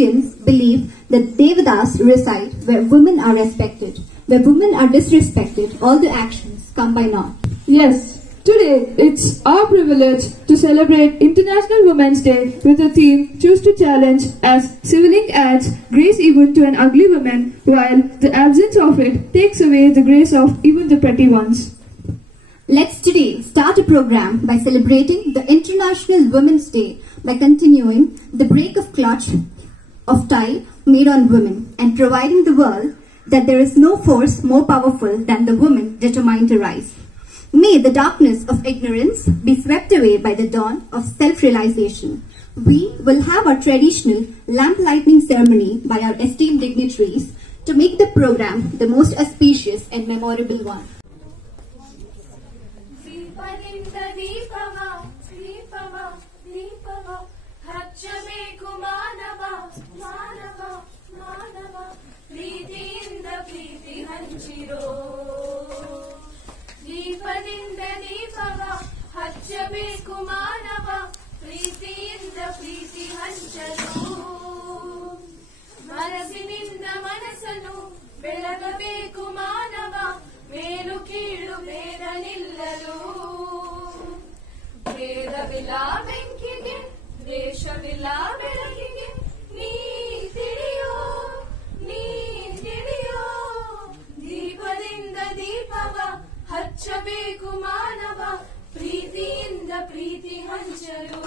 Indians believe that Devadas reside where women are respected. Where women are disrespected, all the actions come by naught. Yes, today it's our privilege to celebrate International Women's Day with the theme Choose to Challenge, as Civiling adds grace even to an ugly woman, while the absence of it takes away the grace of even the pretty ones. Let's today start a program by celebrating the International Women's Day by continuing the break of clutch of tie made on women and providing the world that there is no force more powerful than the woman determined to rise. May the darkness of ignorance be swept away by the dawn of self-realization. We will have our traditional lamp lighting ceremony by our esteemed dignitaries to make the program the most auspicious and memorable one. ದೀಪದಿಂದ ದೀಪವ ಹಚ್ಚಬೇಕು ಮಾನವ ಪ್ರೀತಿಯಿಂದ ಪ್ರೀತಿ ಹಂಚಲು ಮನಸ್ಸಿನಿಂದ ಮನಸ್ಸನ್ನು ಬೆಳಗಬೇಕು ಮಾನವ ಮೇಲು ಕೀಳು ಭೇದ ನಿಲ್ಲಲು ಭೇದವಿಲ್ಲ ಬೆಂಕಿಗೆ ದೇಶವಿಲ್ಲ ಬೆಳಕಿಗೆ ನೀ ತಿಳಿಯೋ ದೀಪದಿಂದ ದೀಪವ ಹಚ್ಚಬೇಕು ಮಾನವ ಪ್ರೀತಿಯಿಂದ ಪ್ರೀತಿ ಹಂಚಲು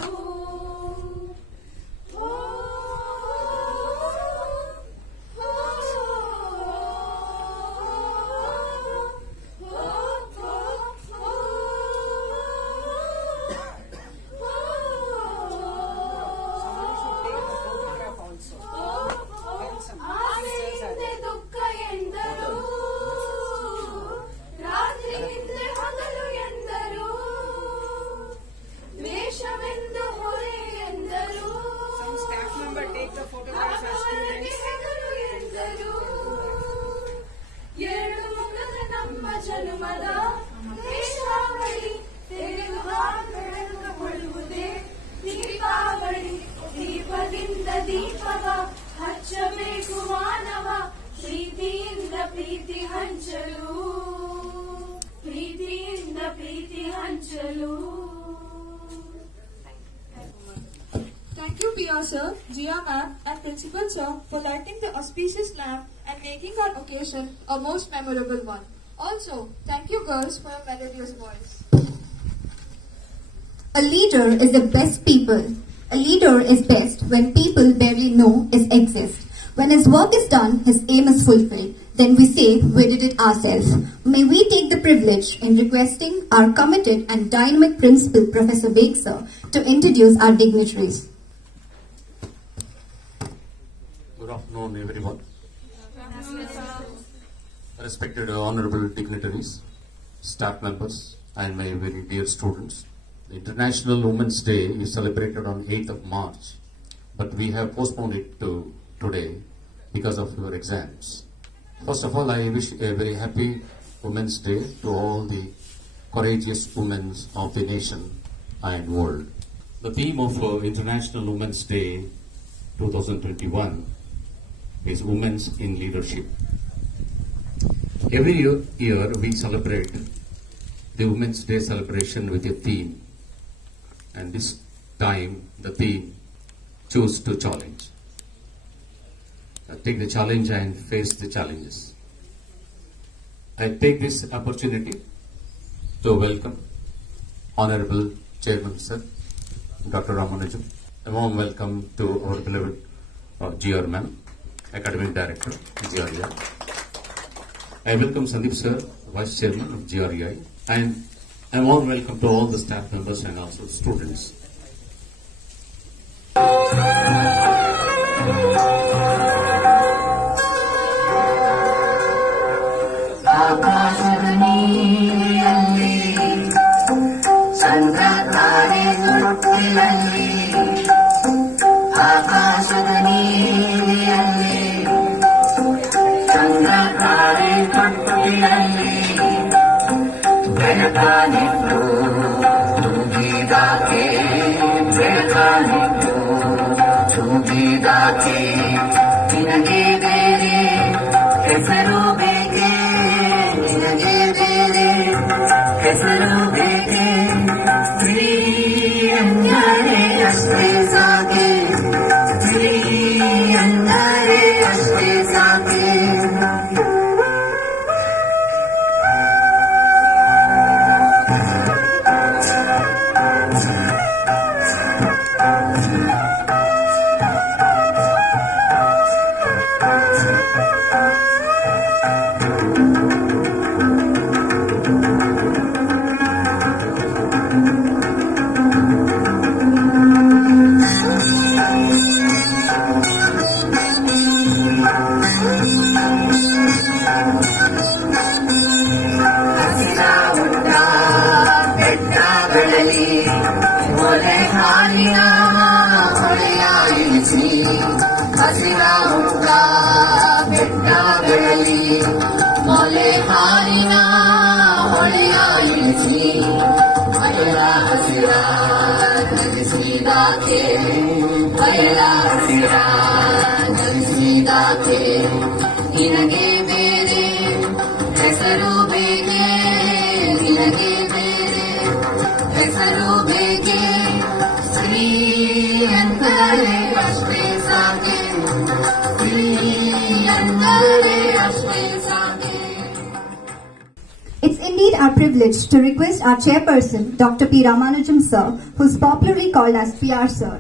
ಜನ್ಮದ ದೇಶಾವಳಿ ತೆಗೆದು ಬೆಳಗುವುದೇ ದೀಪಾವಳಿ ದೀಪದಿಂದ ದೀಪವ ಹಚ್ಚಬೇಕು ಮಾನವ ಪ್ರೀತಿಯಿಂದ ಪ್ರೀತಿ ಹಂಚಲು ಪ್ರೀತಿಯಿಂದ ಪ್ರೀತಿ ಹಂಚಲು. Thank you, Pia sir, Jia ma'am and Principal sir for lighting the auspicious lamp and making our occasion a most memorable one. Also, thank you girls for your melodious voice. A leader is the best people. A leader is best when people barely know his exist. When his work is done, his aim is fulfilled. Then we say we did it ourselves. May we take the privilege in requesting our committed and dynamic principal, Professor Beg sir, to introduce our dignitaries. Good afternoon, everyone. Respected honorable dignitaries, staff members, and my very dear students. The International Women's Day is celebrated on 8th of March, but we have postponed it to today because of your exams. First of all, I wish a very happy Women's Day to all the courageous women of the nation and world. The theme of International Women's Day 2021 is Women in Leadership. Every year we celebrate the Women's Day celebration with a theme, and this time the theme Choose to Challenge. Take the challenge and face the challenges. I take this opportunity to welcome Honorable Chairman Sir, Dr. Ramanujam. A warm welcome to our beloved GR Ma'am, Academic Director, GREI. I welcome Sandeep Sir, Vice Chairman of GREI, and a warm welcome to all the staff members and also students. Thank you. ಬೆಟ್ಟಗಳಲ್ಲಿ ಒಲೆ ಹಾಲಿನ ಹೊಳೆಯ ಇಳಿಸಿ ಹಸಿರ ಹುಡುಗ ಬೆಟ್ಟಗಳಲ್ಲಿ ಒಲೆ ಹಾಲಿನ ಹೊಳೆಯ ಇಳಿಸಿ ಬಯಲ ಹಸಿರ ಜನಿಸಿದಾಕೆ ಬಯಲ ಹಸಿರ ಜನಿಸಿದಾಕೆ ನಿನಗೆ ಬೇರೆ ಹೆಸರು ಬೇಕೆ ನಿನಗೆ ಬೇರೆ ಹೆಸರು ಬೇಕೆ ಸ್ತ್ರೀ ಎಂದರೆ ಅಷ್ಟೇ ಸಾಕೆ ಸ್ತ್ರೀ ಎಂದರೆ ಅಷ್ಟೇ ಸಾಕೆ. It's indeed our privilege to request our chairperson, Dr. P. Ramanujam sir, who is popularly called as PR sir.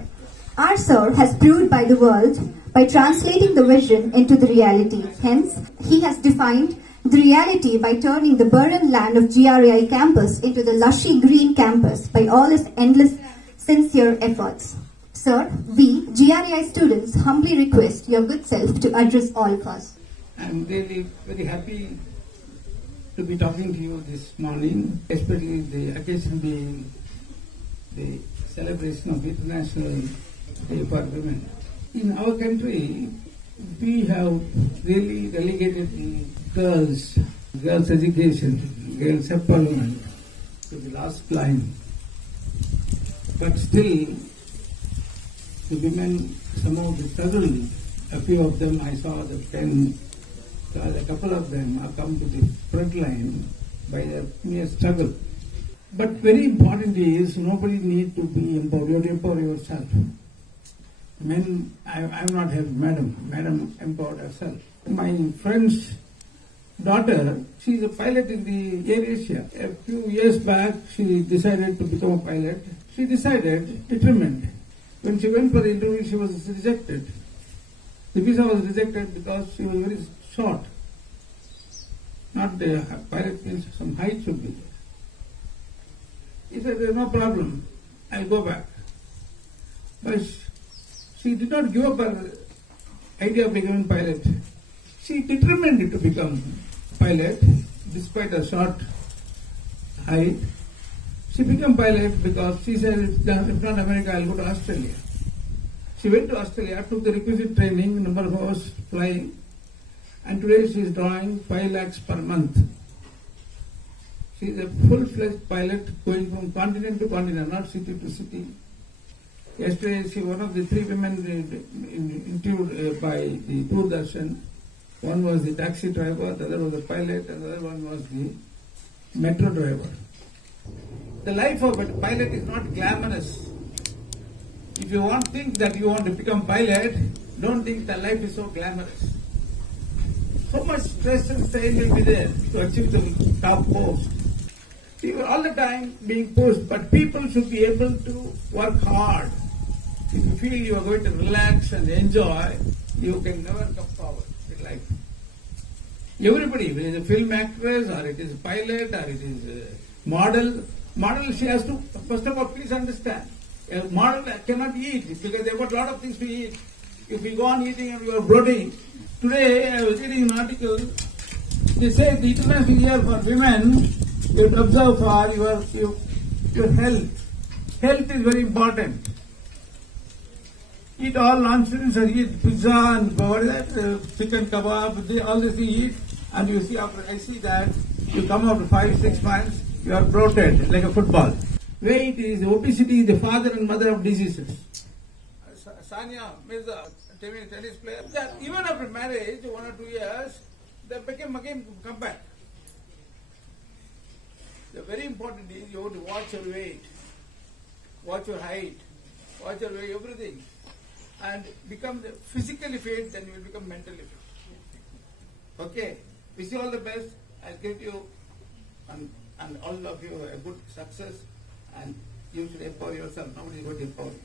Our sir has proved by the world by translating the vision into the reality. Hence, he has defined the reality by turning the barren land of GRI campus into the lushy green campus by all his endless sincere efforts. Sir, we GRI students humbly request your good self to address all of us. I am really very happy to be talking to you this morning, especially the occasion being the celebration of International Day for Women. In our country, we have really relegated the girls' education, girls' empowerment to the last line. But still, the women somehow struggle. A few of them, I saw the 10, a couple of them have come to the front line by their mere struggle. But very important is nobody need to be empowered. You have to empower yourself. Men, I am not helped. Madam empowered herself. My friend's daughter, she is a pilot in the Air Asia. A few years back, she decided to become a pilot. She decided, determined. When she went for the interview, she was rejected. The visa was rejected because she was very short. Not the pilot means some height should be there. He said, "There is no problem. I'll go back." But she did not give up her idea of becoming pilot. She determined to become pilot despite a short height. She became pilot because she said, if not America, I'll go to Australia. She went to Australia, took the requisite training, number of hours flying, and today she is drawing 5 lakhs per month. She is a full-fledged pilot going from continent to continent, not city to city. Yesterday, she was one of the 3 women interviewed by the Doordarshan. One was the taxi driver, the other was the pilot, and the other one was the metro driver. The life of a pilot is not glamorous. If you think that you want to become pilot, don't think that life is so glamorous. So much stress and strain will be there to achieve the top post. You are all the time being pushed, but people should be able to work hard. If you feel you are going to relax and enjoy, you can never come forward in life. Everybody, whether it is a film actress or it is a pilot or it is a model, she has to, first of all, please understand, a model cannot eat because they have got a lot of things to eat. If you go on eating and you are bloating. Today I was reading an article, they say the International Year for Women, you have to observe for your health. Health is very important. Eat all nonsense and eat pizza and what is that, chicken kebab, all this you eat, and you see after I see that you come after 5-6 months, you are bloated like a football. Weight is, obesity is the father and mother of diseases. Sania Mirza, tennis player, that even after marriage, 1 or 2 years, they became again come back. The very important is you have to watch your weight, watch your height, watch your weight, everything, and become physically fit, then you will become mentally fit. Okay, wish you all the best. I'll give you and all of you a good success, and you should empower yourself. Nobody is going to empower you.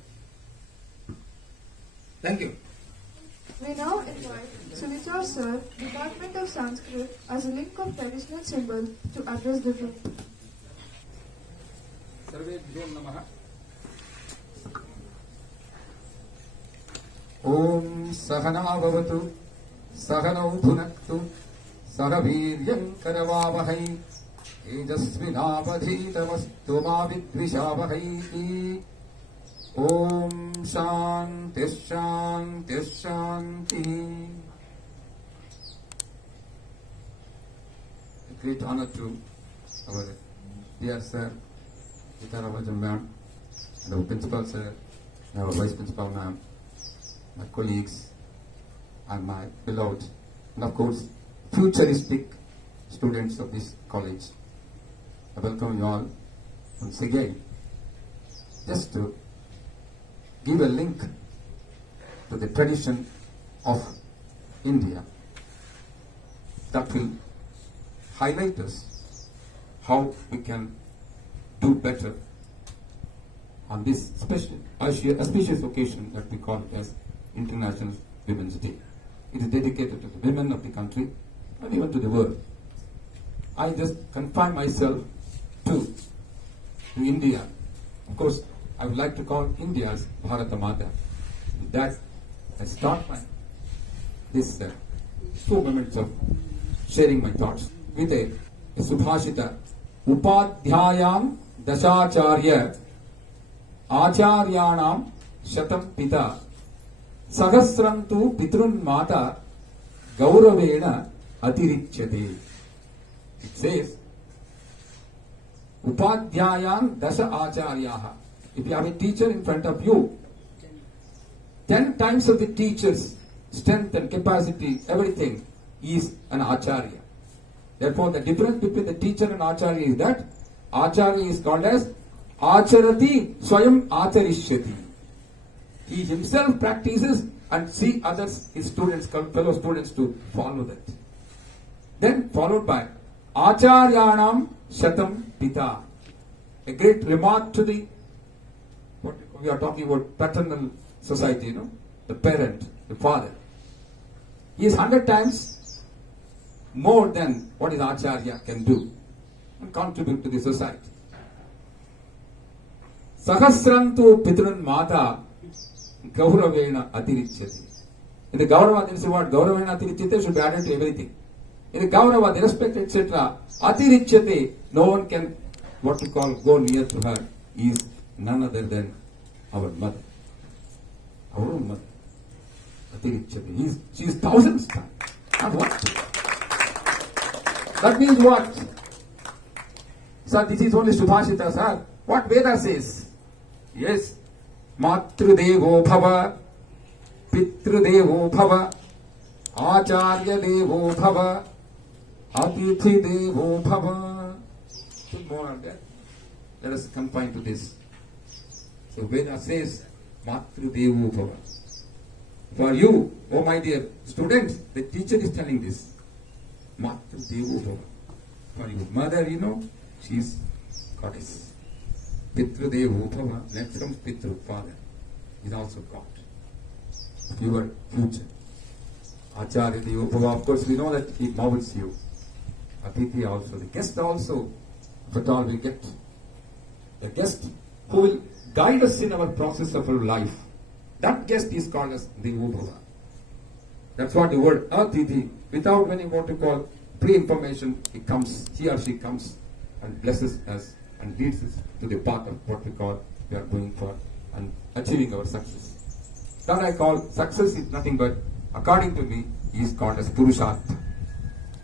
Thank you. We now invite Sumitar Sir, Department of Sanskrit, as a link of traditional symbol to address the group. सर्वेभ्यो नमः। ओम सहना भवतु, सहनौ भुनक्तु, सह वीर्यं करवावहै, तेजस्विनावधीतमस्तु मा विद्विषावहैः। ॐ शान्तिः शान्तिः शान्तिः। A great honor to our dear sir, Vitaravajan ma'am, and our principal sir, and our vice principal ma'am, my colleagues, and my beloved, and of course, futuristic students of this college. I welcome you all once again. Just to give a link to the tradition of India that will highlight us how we can do better on this auspicious occasion that we call it as International Women's Day. It is dedicated to the women of the country and even to the world. I just confine myself to India. Of course, I would like to call India as Bharata Mata. With that, I start this few moments of sharing my thoughts with a Subhashita. Upadhyayam Dasacharya Acharyanam Shatam Pita Sahasram tu Pitrun Mata Gauravena Atirichyate. It says, Upadhyayam Dasha Acharyaha. If you have a teacher in front of you, 10 times of the teacher's strength and capacity, everything is an Acharya. Therefore, the difference between the teacher and Acharya is that Acharya is called as Acharati Swayam Acharishyati. He himself practices and see others, his students, fellow students to follow that. Then followed by Acharyanam Shatam Pita. A great remark to the, what we are talking about, paternal society, the parent, the father. He is 100 times more than what his Acharya can do and contribute to the society. Sahasrantu Pitrun Mata Gauravena Atirichyate. In the Gaurava, there is a word, Gauravena Atirichyate should be added to everything. In the Gaurava, the respect, etc., Atirichyate, no one can, what we call, go near to her, is none other than our mother. Our own mother. Atirichyate. She is thousands times. Not one. That means what? Sir, this is only Subhashita, sir. What Veda says? Yes. Matrudevo Bhava, Pitrudevo Bhava, Acharya Devo Bhava, Atithi Devo Bhava. Still more on that. Let us confine to this. So Veda says, Matrudevo Bhava. For you, oh my dear students, the teacher is telling this. Matrudevo Bhava. For your mother, she is goddess. Pitrudevo Bhava, next comes Pitru, father, is also God. Your future. Acharya Devo Bhava, of course we know that he molds you. Atithi also, the guest also, if at all we get. The guest who will guide us in our process of our life. That guest is called as Devo Bhava. That's what the word Atithi, without any what to call pre-information, he or she comes and blesses us and leads us to the path of what we call we are going for and achieving our success. That I call success is nothing but, according to me, is called as Purushartha.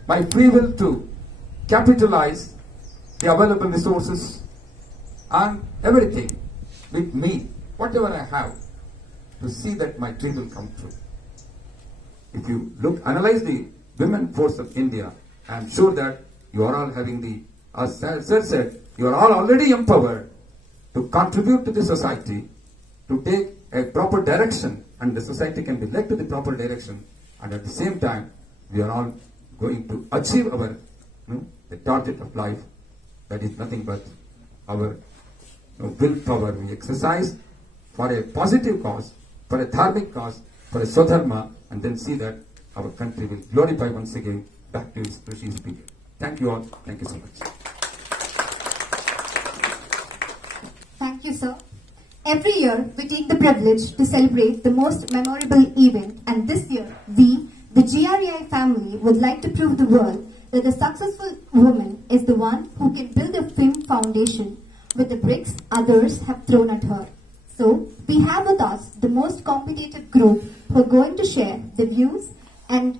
My free will to capitalize the available resources and everything with me, whatever I have, to see that my dream will come true. If you analyze the women force of India, I am sure that you are all having the, as Sir said, you are all already empowered to contribute to the society, to take a proper direction, and the society can be led to the proper direction, and at the same time, we are all going to achieve our the target of life, that is nothing but our willpower we exercise for a positive cause, for a dharmic cause, for a swadharma, and then see that our country will glorify once again back to its precious period. Thank you all. Thank you so much. Thank you, sir. Every year, we take the privilege to celebrate the most memorable event, and this year, we, the GREI family, would like to prove the world that the successful woman is the one who can build a firm foundation with the bricks others have thrown at her. So, we have with us the most competitive group who are going to share the views and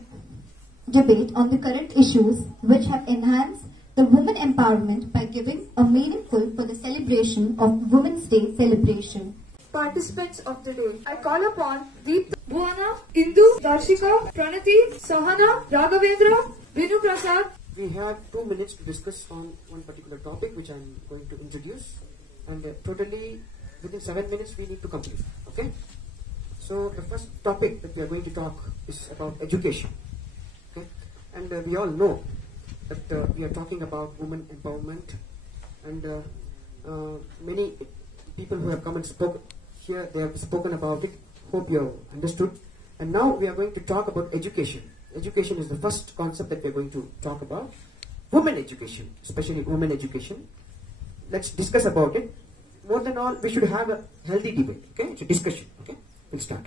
debate on the current issues which have enhanced the women empowerment by giving a meaningful for the celebration of Women's Day celebration. Participants of the day, I call upon Deep, Bhuwana, Indu, Darshika, Pranati, Sahana, Raghavendra, Vinu Prasad. We have 2 minutes to discuss on one particular topic which I am going to introduce, and totally within 7 minutes we need to complete. Okay? So the first topic that we are going to talk is about education. Okay? And we all know that we are talking about women empowerment, and many people who have come and spoke here, they have spoken about it. Hope you have understood. And now we are going to talk about education. Education is the first concept that we are going to talk about. Women education, especially women education. Let's discuss about it. More than all, we should have a healthy debate. Okay, it's a discussion. Okay, we'll start.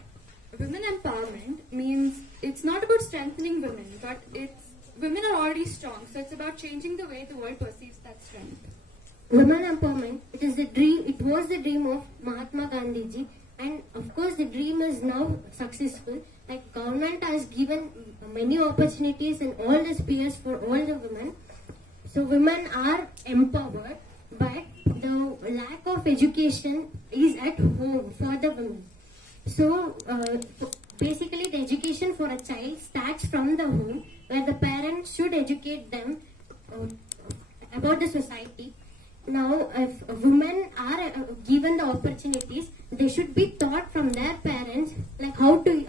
Women empowerment means it's not about strengthening women, but women are already strong, so it's about changing the way the world perceives that strength. Women empowerment, it was the dream of Mahatma Gandhiji, and of course the dream is now successful. Like, government has given many opportunities in all the spheres for all the women. So women are empowered, but the lack of education is at home for the women. So basically the education for a child starts from the home, where the parents should educate them about the society. Now, if women are given the opportunities, they should be taught from their parents, like how to,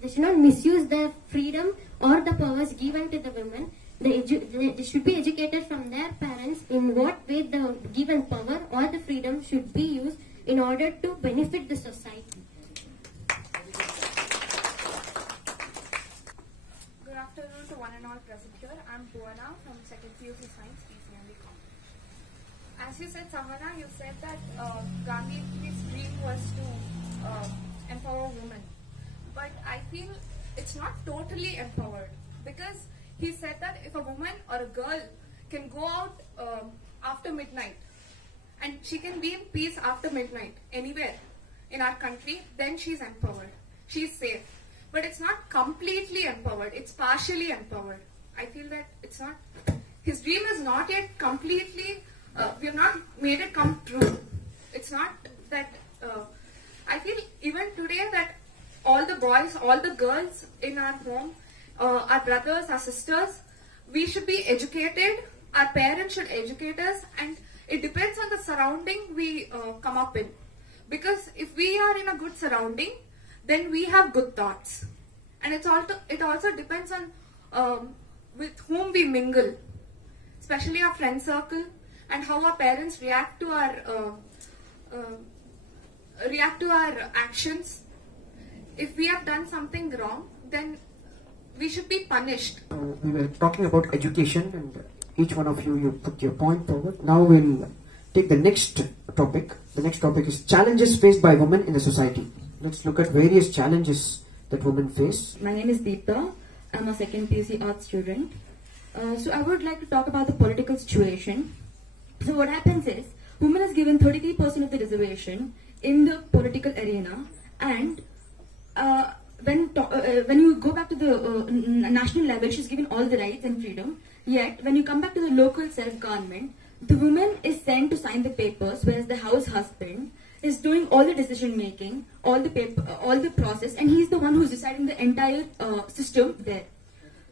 they should not misuse their freedom or the powers given to the women. They should be educated from their parents in what way the given power or the freedom should be used in order to benefit the society. Good afternoon to one and all present here. I'm Bhuwana from 2nd PUC Science, PCMB Com. As you said, Sahana, you said that Gandhi's dream was to empower women. But I feel it's not totally empowered, because he said that if a woman or a girl can go out after midnight and she can be in peace after midnight anywhere in our country, then she's empowered. She's safe. But it's not completely empowered. It's partially empowered. I feel that it's not. His dream is not yet completely. We have not made it come true. It's not that. I feel even today that all the boys, all the girls in our home, our brothers, our sisters, we should be educated. Our parents should educate us, and it depends on the surrounding we come up in. Because if we are in a good surrounding, then we have good thoughts, and it also depends on with whom we mingle, especially our friend circle, and how our parents react to our actions. If we have done something wrong, then we should be punished. We were talking about education, and each one of you put your point forward. Now we'll take the next topic. The next topic is challenges faced by women in the society. Let's look at various challenges that women face. My name is Deepta. I'm a 2nd PUC art student. So I would like to talk about the political situation. So what happens is, women is given 33% of the reservation in the political arena, and when you go back to the national level, she's given all the rights and freedom. Yet, when you come back to the local self-government, the woman is sent to sign the papers, whereas the house husband is doing all the decision making, all the process, and he's the one who's deciding the entire system there.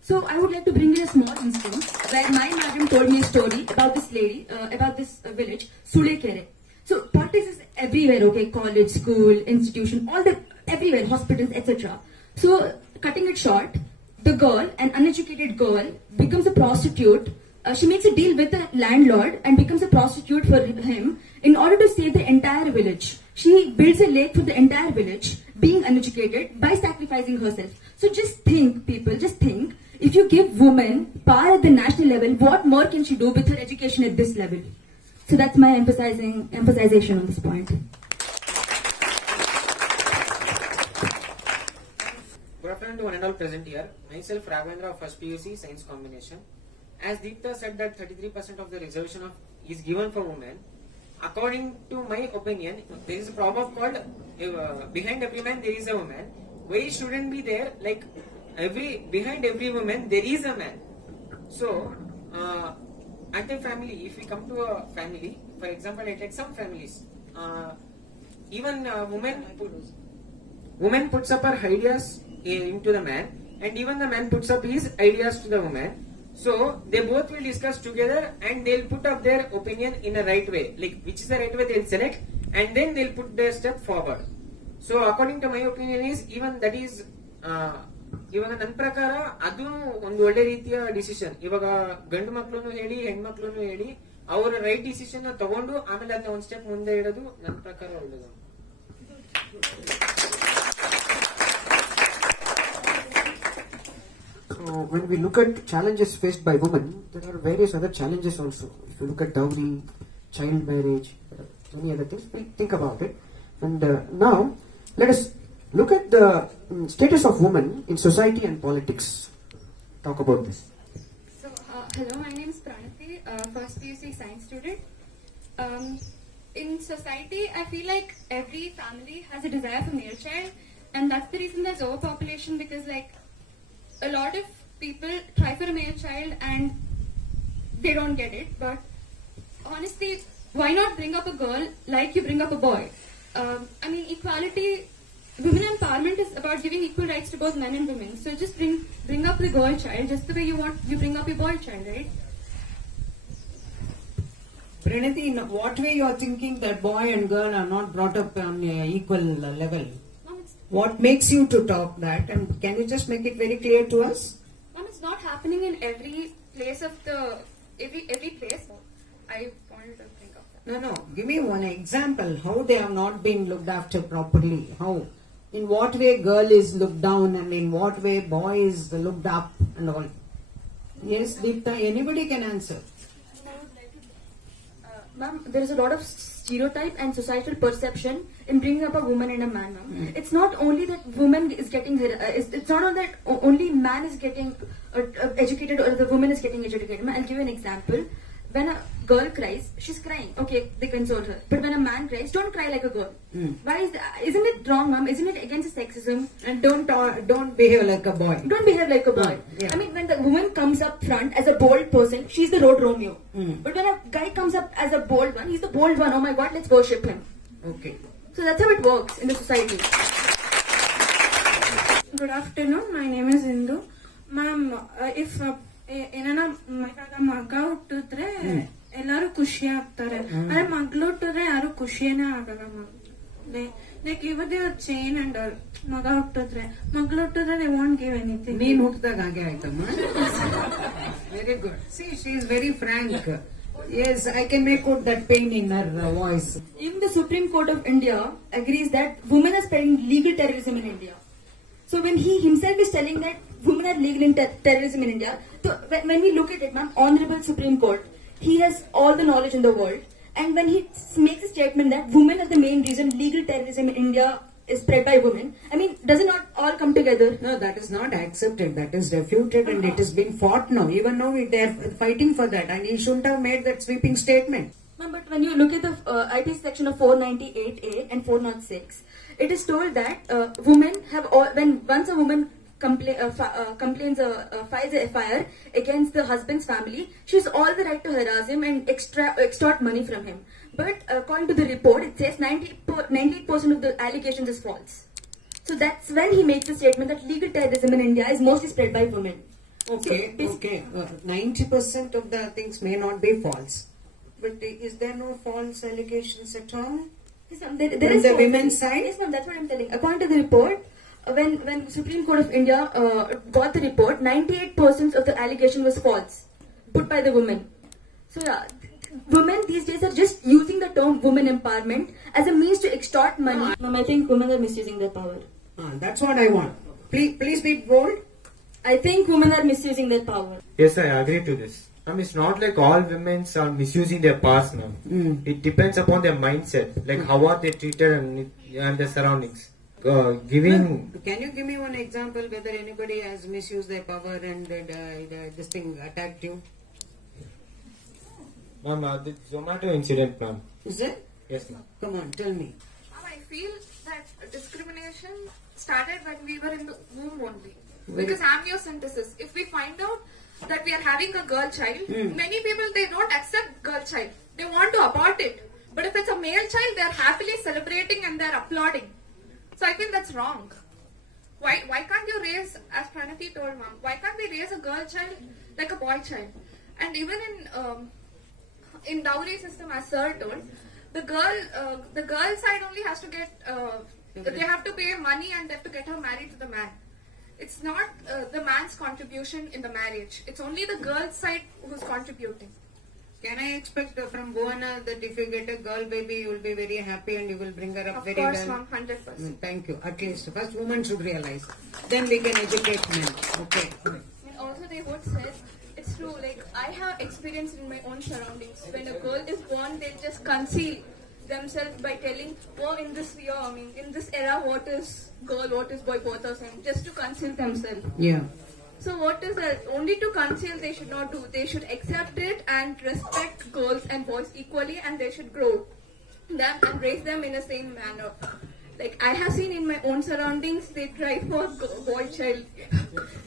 So I would like to bring in a small instance where my madam told me a story about this lady, about this village, Sulekere. So politics is everywhere, okay, college, school, institution, everywhere, hospitals, etc. So cutting it short, the girl, an uneducated girl, becomes a prostitute. She makes a deal with the landlord and becomes a prostitute for him in order to save the entire village. She builds a lake for the entire village, being uneducated, by sacrificing herself. So just think, people, just think, if you give women power at the national level, what more can she do with her education at this level? So that's my emphasization on this point. Good afternoon to one and all present here. Myself, Raghavendra of 1st PUC Science Combination. as Deepta said that 33% of the reservation is given for women, according to my opinion, there is a proverb called behind every man there is a woman. Why shouldn't be there? Like behind every woman there is a man. So at a family, if we come to a family, for example, I take some families, even woman puts up her ideas into the man, and even the man puts up his ideas to the woman. So they both will discuss together and they'll put up their opinion in a right way, like which is the right way they'll select, and then they'll put their step forward. So according to my opinion is, even that is ಇವಾಗ ನನ್ನ ಪ್ರಕಾರ ಅದು ಒಂದು ಒಳ್ಳೆ ರೀತಿಯ decision. ಇವಾಗ ಗಂಡು ಮಕ್ಕಳನ್ನು ಹೇಳಿ ಹೆಣ್ಮಕ್ಳನ್ನು ಹೇಳಿ ಅವರ ರೈಟ್ ಡಿಸಿಷನ್ ತಗೊಂಡು ಆಮೇಲೆ ಅದನ್ನ ಒಂದ್ ಸ್ಟೆಪ್ ಮುಂದೆ ಇಡೋದು ನನ್ನ ಪ್ರಕಾರ ಒಳ್ಳೇದು. When we look at challenges faced by women, there are various other challenges also. If you look at dowry, child marriage, many other things, we'll think about it. And now, let us look at the status of women in society and politics. Talk about this. So, hello, my name is Pranati, first PUC science student. In society, I feel like every family has a desire for male child, and that's the reason there's overpopulation, because like a lot of people try for a male child and they don't get it. But honestly, why not bring up a girl like you bring up a boy? I mean, equality, women empowerment is about giving equal rights to both men and women. So just bring up the girl child just the way you bring up your boy child, right? Pranati, in what way you are thinking that boy and girl are not brought up on an equal level? What makes you to talk that, and can you just make it very clear to us? Mom, it's not happening in every place of the every place. I wanted to think of that. No. Give me one example. How they have not been looked after properly? How? In what way girl is looked down, and in what way boy is looked up, and all? Yes, Deepta. Anybody can answer. Ma'am, there is a lot of stereotype and societal perception in bringing up a woman and a man, ma'am. It's not only that woman is getting, it's not that only man is getting educated or the woman is getting educated. I'll give you an example. When a girl cries, she's crying. Okay, they console her. But when a man cries, don't cry like a girl. Why is that? Isn't it wrong, ma'am? Isn't it against sexism? And don't behave like a boy. Don't behave like a boy. Yeah. I mean, when the woman comes up front as a bold person, she's the road Romeo. But when a guy comes up as a bold one, he's the bold one. Oh my God, let's worship him. Okay. So that's how it works in the society. Good afternoon. My name is Indu. Ma'am, if ಏನಾನ ಮಗ ಹುಟ್ಟಿದ್ರೆ ಎಲ್ಲಾರು ಖುಷಿ ಆಗ್ತಾರೆ, ಆದ್ರೆ ಮಗ್ಳು ಹುಟ್ಟಿದ್ರೆ ಯಾರು ಖುಷಿಯೇ ಆಗಲ್ಲ ಮ್ಯಾಮ್. ಲೈಕ್ ಇವದೇ ಚೇಂಜ್ ಅಂಡ್ ಆಲ್. ಮಗ ಹುಟ್ಟಿದ್ರೆ ಮಗ್ಳು ಹುಟ್ಟಿದ್ರೆ they won't give anything. ನೀನ್ ಹುಟ್ಟಿದಾಗ ಹಾಗೆ ಆಯ್ತಮ್ಮ. Very good. See, she is very frank. Yes, I can make out that pain in her voice. Even the Supreme Court of India agrees that women are spreading legal terrorism in India. So when he himself is telling that women are legal in terrorism in India, so when we look at it, ma'am, Honorable Supreme Court, he has all the knowledge in the world, and when he makes a statement that women are the main reason legal terrorism in India is spread by women, I mean, does it not all come together? No, that is not accepted. That is refuted, and it is being fought now. Even now, they are fighting for that, and he shouldn't have made that sweeping statement. Ma'am, but when you look at the IPC section of 498A and 406, it is told that women have once a woman files a FIR against the husband's family, she has all the right to harass him and extort money from him. But according to the report, it says 98% of the allegations is false. So that's when he makes the statement that legal terrorism in India is mostly spread by women. Okay. 90% of the things may not be false. But is there no false allegations at all? Yes, ma'am, there from is the women's side? Yes, ma'am, that's what I'm telling. According to the report, when Supreme Court of India got the report, 98% of the allegation was false, put by the women. So yeah, women these days are just using the term women empowerment as a means to extort money. Ma'am, I think women are misusing their power. That's what I want. Please be bold. I think women are misusing their power. Yes, I agree to this. It's not like all women are misusing their past now. It depends upon their mindset, like how are they treated and their surroundings. Can you give me one example whether anybody has misused their power and this thing attacked you? Ma'am, the Zomato incident, ma'am. Is it? Yes, ma'am. Come on, tell me. I feel that discrimination started when we were in the womb only. Very- Because amniocentesis, if we find out that we are having a girl child, many people, they don't accept girl child. They want to abort it. But if it's a male child, they are happily celebrating and they are applauding. So I feel that's wrong. Why can't you raise, as Pranati told ma'am, why can't we raise a girl child like a boy child? And even in dowry system, as sir told, the girl side only has to get, they have to pay money and they have to get her married to the man. It's not the man's contribution in the marriage. It's only the girl's side who's contributing. Can I expect from Bhuwana that if you get a girl baby, you will be very happy and you will bring her up Of very course, well? ma'am, 100%. Thank you. At least first woman should realize. Then we can educate men. Okay. And also they would say, it's true, like I have experience in my own surroundings. When a girl is born, they just conceal themselves by telling, oh, in this year, I mean, in this era, what is girl, what is boy, both are same, just to conceal themselves. Yeah. So what is that? Only to conceal they should not do. They should accept it and respect girls and boys equally, and they should grow them and raise them in the same manner. Like I have seen in my own surroundings, they try for boy child.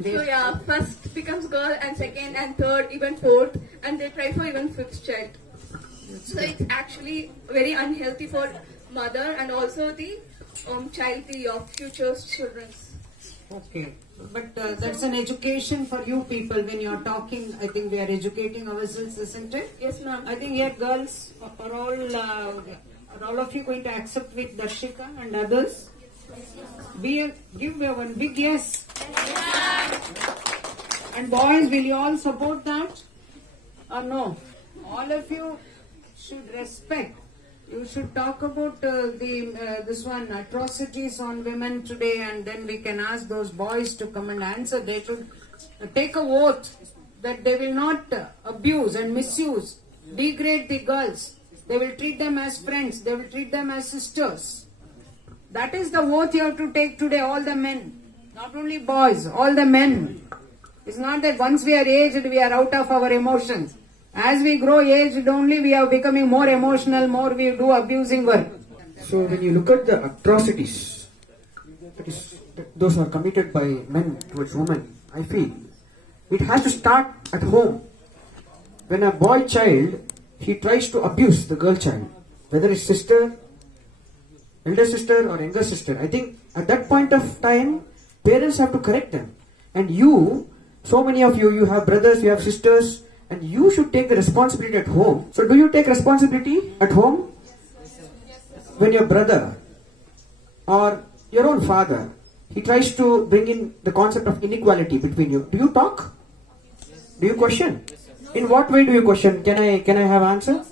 So yeah, first becomes girl and second and third, even fourth, and they try for even fifth child. So it's actually very unhealthy for mother and also the child, the future children. Okay. But that's an education for you people when you are talking. I think we are educating ourselves, isn't it? Yes, ma'am. I think here girls are all of you going to accept with Darshika and others? Give one big yes. And boys, will you all support that? Or no? All of you should respect. You should talk about this one, atrocities on women today, and then we can ask those boys to come and answer. They should take a oath that they will not abuse and misuse, degrade the girls. They will treat them as friends. They will treat them as sisters. That is the oath you have to take today, all the men. Not only boys, all the men. It's not that once we are aged, we are out of our emotions. As we grow aged only, we are becoming more emotional, more we do abusing work. So when you look at the atrocities, those are committed by men towards women, I feel it has to start at home. When a boy child, he tries to abuse the girl child, whether it's sister, elder sister or younger sister, I think at that point of time, parents have to correct them. And you, so many of you, you have brothers, you have sisters, and you should take the responsibility at home. So do you take responsibility at home? When your brother or your own father, he tries to bring in the concept of inequality between you, do you talk? Do you question? In what way do you question? Can I have answer?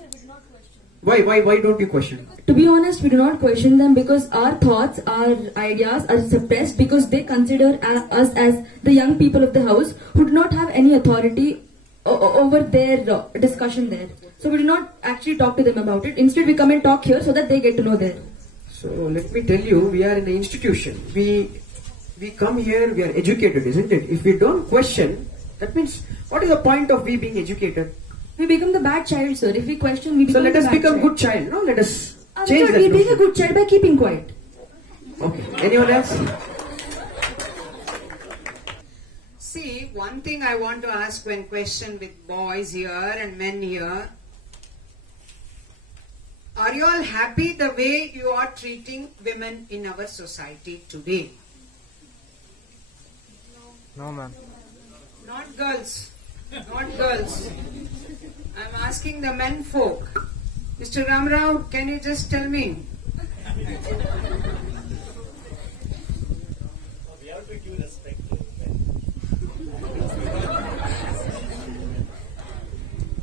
Why don't you question? To be honest, we do not question them because our thoughts, our ideas are suppressed because they consider us as the young people of the house who do not have any authority over their discussion there. So we do not actually talk to them about it. Instead, we come and talk here so that they get to know there. So let me tell you, we are in the institution. We come here, we are educated, isn't it? If we don't question, that means, what is the point of we being educated? We become the bad child, sir. If we question, we become So let us the bad become child. good child, no? Let us change Sir, that we being notion. a good child by keeping quiet. Okay. Anyone else? See, one thing I want to ask when question with boys here and men here. Are you all happy the way you are treating women in our society today? No, ma'am. Not girls. Not girls. I'm asking the men folk. Mr. Ramrao, can you just tell me? We have to give respect to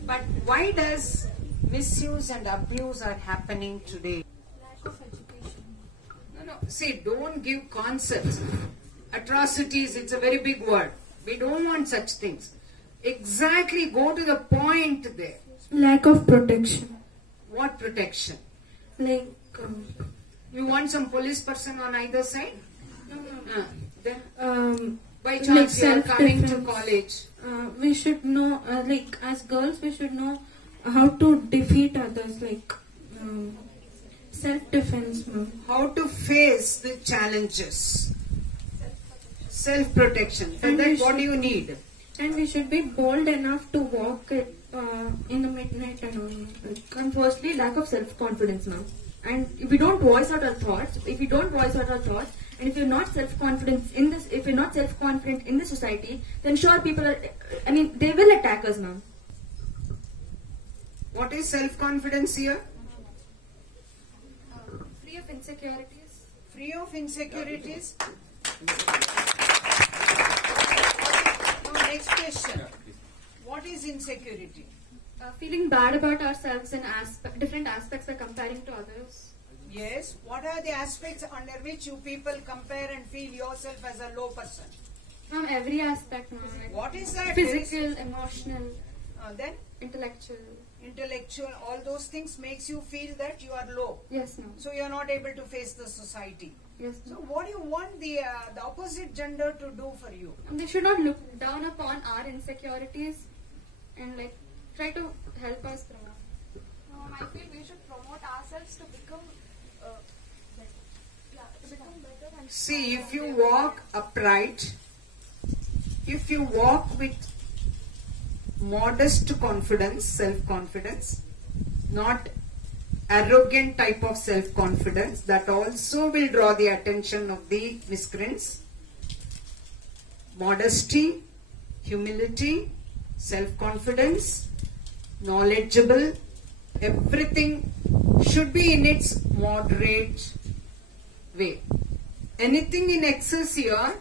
But why does misuse and abuse are happening today? Lack of education. No. See, don't give concepts. Atrocities, it's a very big word. We don't want such things. Exactly, go to the point there. Lack of protection. What protection? Like, you want some police person on either side? Then, by like chance you are coming to self-defense. college. We should know, like as girls, we should know how to defeat others, like self-defense, ma'am. How to face the challenges. Self-protection. For And that, we what do should- you need? And we should be bold enough to walk it in the midnight and all. And firstly, lack of self-confidence, ma'am. And if we don't voice out our thoughts, and if you're not self-confident in this, if you're not self-confident in the society, then sure people are, they will attack us, ma'am. What is self-confidence here? Free of insecurities. Free of insecurities. Now, next question. What is insecurity? Feeling bad about ourselves in different aspects by comparing to others. Yes. What are the aspects under which you people compare and feel yourself as a low person? Ma'am, every aspect, ma'am. Like What is that? physical, emotional, Then intellectual. intellectual, all those things makes you feel that you are low. Yes, ma'am. So you are not able to face the society. Yes. So what do you want the opposite gender to do for you? And they should not look down upon our insecurities and try to help us promote. I feel we should promote ourselves to become better and See, if you walk upright, if you walk with modest confidence, self-confidence, not arrogant type of self-confidence, that also will draw the attention of the miscreants. Modesty, humility, self-confidence, knowledgeable, everything should be in its moderate way. Anything in excess here,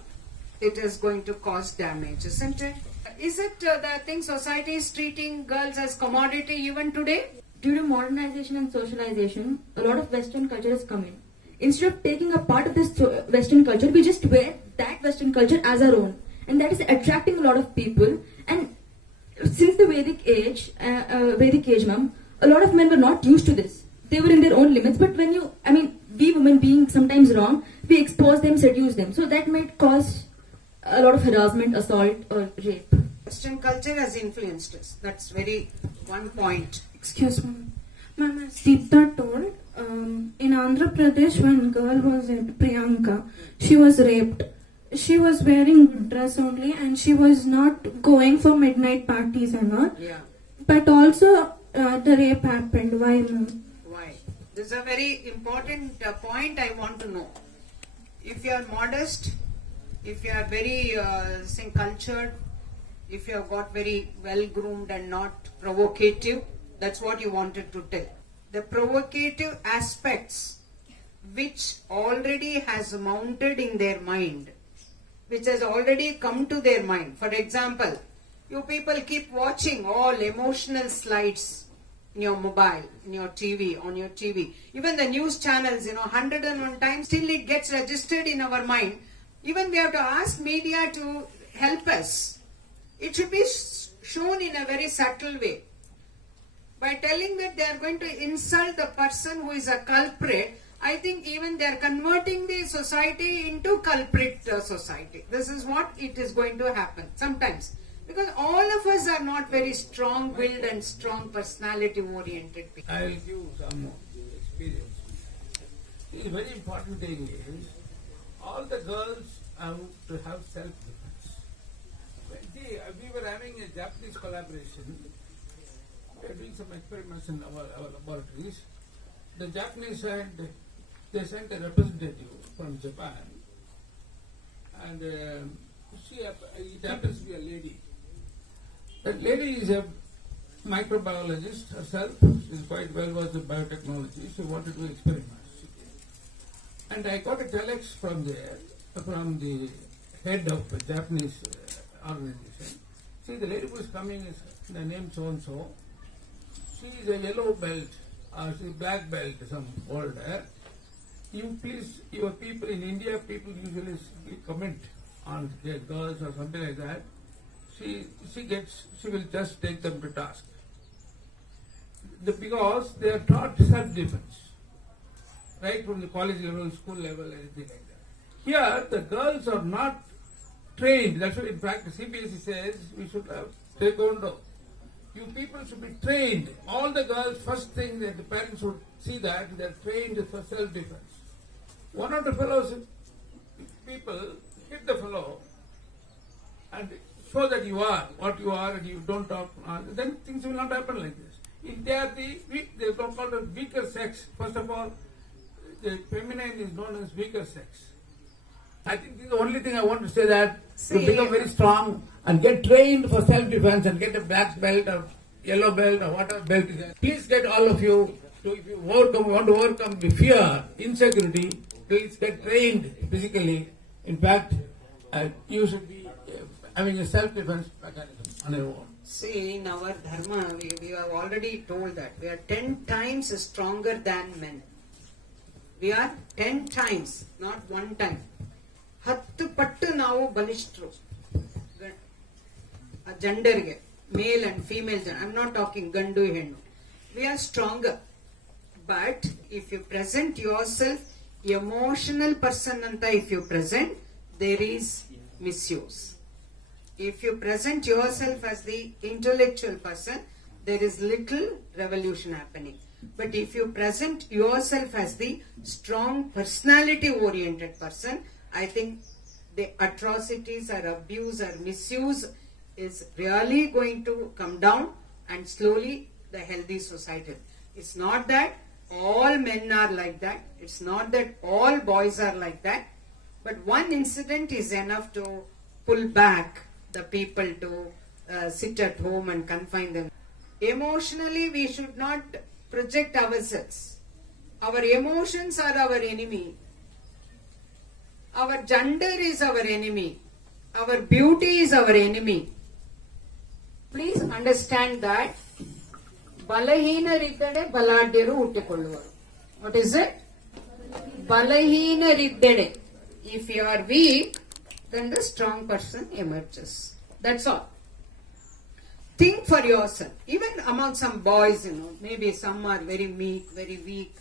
it is going to cause damage, isn't it? Is it the thing society is treating girls as commodity even today? Due to modernization and socialization, a lot of Western culture is coming. Instead of taking a part of this Western culture, we just wear that Western culture as our own. And that is attracting a lot of people. And since the Vedic age, ma'am, a lot of men were not used to this. They were in their own limits. But when we women being sometimes wrong, we expose them, seduce them. So that might cause a lot of harassment, assault, or rape. Western culture has influenced us. That's very one point. Excuse me. Ma'am, as Deepta told, in Andhra Pradesh, one girl was at Priyanka. She was raped. She was wearing good dress only and she was not going for midnight parties and all. Yeah. But also the rape happened. Why, ma'am? Why? This is a very important point I want to know. If you are modest, if you are very cultured, if you have got very well groomed and not provocative, that's what you wanted to tell. The provocative aspects which already has mounted in their mind, which has already come to their mind. For example, you people keep watching all emotional slides in your mobile, in your TV, on your TV. Even the news channels, 101 times, still it gets registered in our mind. Even we have to ask media to help us. It should be shown in a very subtle way. By telling that they are going to insult the person who is a culprit, I think even they are converting the society into culprit society. This is what it is going to happen sometimes. Because all of us are not very strong-willed and strong personality-oriented people. I will give some experience. The very important thing is, all the girls have to have self-defense. See, we were having a Japanese collaboration. We were doing some experiments in our laboratories. The Japanese they sent a representative from Japan, and it happens to be a lady. That lady is a microbiologist herself. She is quite well versed in biotechnology. She wanted to do experiments. And I got a telex from there, from the head of the Japanese organization. See, the lady who is coming is the name so-and-so. She is a yellow belt, or she is black belt, some older. You please, your people in India, people usually comment on their girls or something like that. She will just take them to task. Because they are taught self-defense, right from the college level, school level, anything like that. Here, the girls are not trained. That's why, in fact, the CBSE says we should have taekwondo. you people should be trained. All the girls, first thing that the parents should see that they're trained for self-defense. One of the fellows, people hit the fellow and show that you are what you are and you don't talk, then things will not happen like this. If they are the weak, they call it weaker sex. First of all, the feminine is known as weaker sex. I think this is the only thing I want to say, that to become very strong and get trained for self-defense and get a black belt or yellow belt or whatever belt is there. Please get all of you to, if you want to overcome the fear, insecurity, please get trained physically. In fact, you should be having a self-defense mechanism on your own. See, in our dharma, we have already told that we are 10 times stronger than men. We are 10 times, not 1 time. 10 pattu ನಾವು ಬಲಿಷ್ಠರು ಜೆಂಡರ್ಗೆ, male and female gender. I'm not talking gandu hennu. We are stronger. But if you present yourself emotional person anta, if you present, there is misuse. If you present yourself as the intellectual person, there is little revolution happening. But if you present yourself as the strong personality oriented person, I think the atrocities or abuse or misuse is really going to come down, and slowly the healthy society. It's not that all men are like that. It's not that all boys are like that. But one incident is enough to pull back the people to sit at home and confine them. Emotionally, we should not project ourselves. Our emotions are our enemy. Our gender is our enemy. Our beauty is our enemy. Please understand that ಬಲಹೀನರಿದ್ದಡೆ ಬಲಾಢ್ಯರು ಹುಟ್ಟಿಕೊಳ್ಳುವರು. What is it? ಬಲಹೀನರಿದ್ದಡೆ. If you are weak, then the strong person emerges. That's all. Think for yourself. Even among some boys, maybe some are very weak,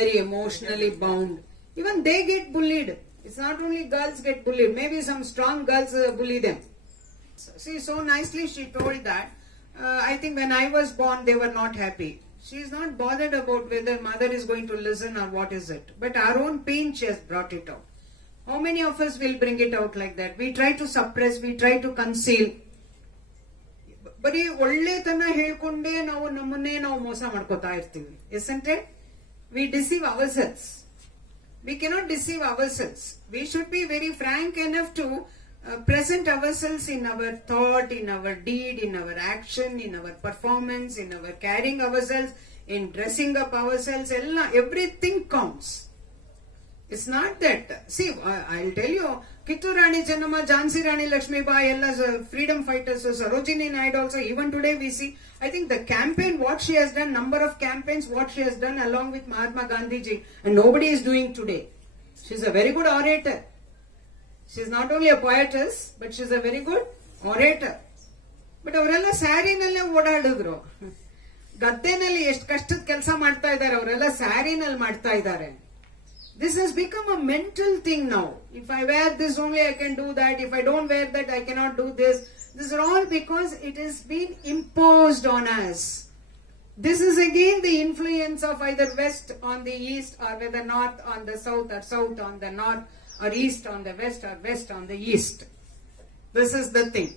very emotionally bound. Even they get bullied. It's not only girls get bullied. Maybe some strong girls bully them. See, so nicely she told that. I think when I was born, they were not happy. She is not bothered about whether mother is going to listen or what is it. But our own pain, she has brought it out. How many of us will bring it out like that? We try to suppress, we try to conceal. ಬರೀ ಒಳ್ಳೆತನ ಹೇಳ್ಕೊಂಡೇ ನಾವು ನಮ್ಮನ್ನೇ ನಾವು ಮೋಸ ಮಾಡ್ಕೋತಾ ಇರ್ತೀವಿ. Isn't it? We deceive ourselves. We cannot deceive ourselves. We should be very frank enough to present ourselves in our thought, in our deed, in our action, in our performance, in our carrying ourselves, in dressing up ourselves. Everything counts. It's not that. See, I'll tell you, Kittur Rani Chennamma, Jhansi Rani Lakshmibai, freedom fighters, Sarojini Naidu also, even today we see, I think the campaign, what she has done, number of campaigns, what she has done along with Mahatma Gandhi ji, and nobody is doing today. She's a very good orator. She's not only a poetess, but she's a very good orator. But ಅವರೆಲ್ಲ ಸ್ಯಾರಿನಲ್ಲೇ ಓಡಾಡಿದ್ರು. ಗದ್ದೆನಲ್ಲಿ ಎಷ್ಟು ಕಷ್ಟದ ಕೆಲಸ ಮಾಡ್ತಾ ಇದ್ದಾರೆ, ಅವರೆಲ್ಲ ಸ್ಯಾರಿನಲ್ಲಿ ಮಾಡ್ತಾ ಇದ್ದಾರೆ. This has become a mental thing now. If I wear this only, I can do that. If I don't wear that, I cannot do this. This is all because it has been imposed on us. This is again the influence of either west on the east, or whether north on the south, or south on the north, or east on the west, or west on the east. This is the thing.